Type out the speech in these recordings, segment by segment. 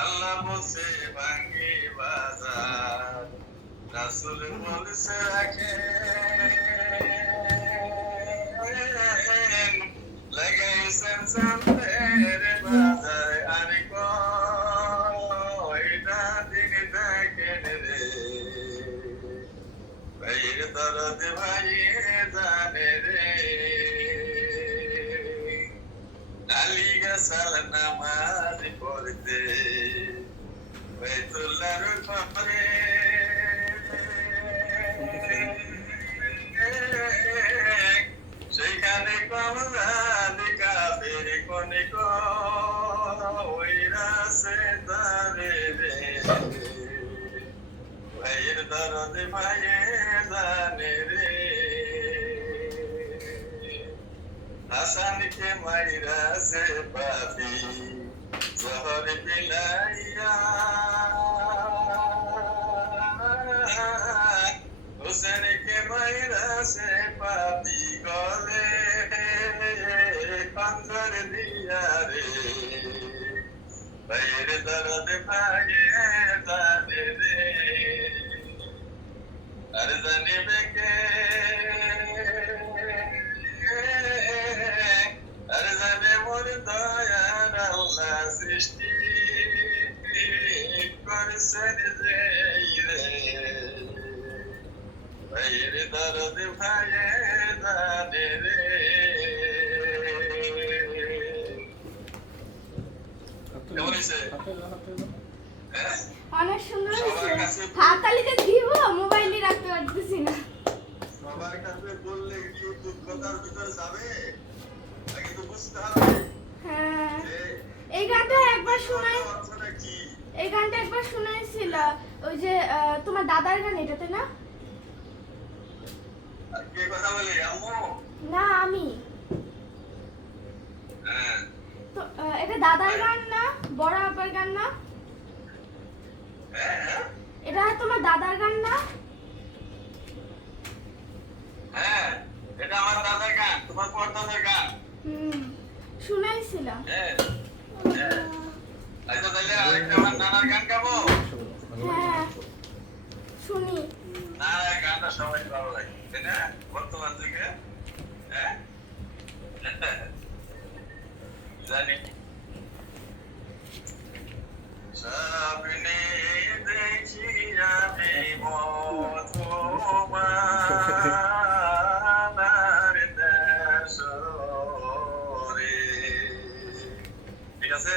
আল্লাহ বলছে ভাঙ্গি বাজার রাসুল বলছে রাখে লাগাইছেন নামাজ পড়তে। বাইতুল্লাহর ঘরে। সেইখানে কমলা দিকা ফেরে কোনে কইরাছে তারে রে। ভাইয়ের দরদ ভাইয়ে হাসানকে মাইরা সে পাপি জহর বিলাইয়া হুসেনকে মাইরা সে পাপি গলে পাঞ্জর দিয়া রে ভাইয়ের দরদ ভাইয়ে জানে রে আর জানিবে অনেক সুন্দর হয়েছে। হাততালিতে দিব মোবাইলে রাখতে পারতেছি না। সবার কাছে বললে কি দুঃখতার ভিতরে যাবে? আগে তো বুঝতে হবে? হ্যাঁ। এই গানটা একবার কি এই গানটা একবার শোনাইছিল ওই যে তোমার দাদার গান এটাতে না? না আমি। হ্যাঁ। তো এটা দাদার গান না? বড় আপার গান না? হ্যাঁ হ্যাঁ, এটা তোমার দাদার গান না? হ্যাঁ এটা আমার দাদার গান তোমার পরদাদার গান। হুম শুনাইছিল হ্যাঁ হ্যাঁ আচ্ছা তাহলে আরেকটা আমার নানার গান গাবো হ্যাঁ শুনি না গানটা সবাই ভালো লাগে বর্তমান যুগে হ্যাঁ জানি স্বপ্নে দেখি আমি মধুমার দেশরে। ঠিক আছে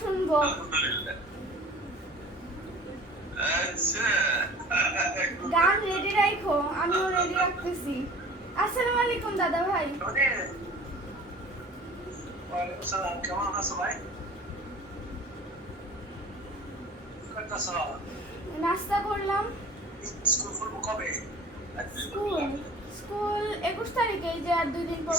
শুনব। আচ্ছা। গান রেডি রাখো আমিও রেডি রাখতেছি। আসসালামু আলাইকুম দাদা ভাই। কেমন আছো ভাই? নাস্তা করলাম। স্কুল কবে? স্কুল স্কুল একুশ তারিখে যে আর দুই দিন পর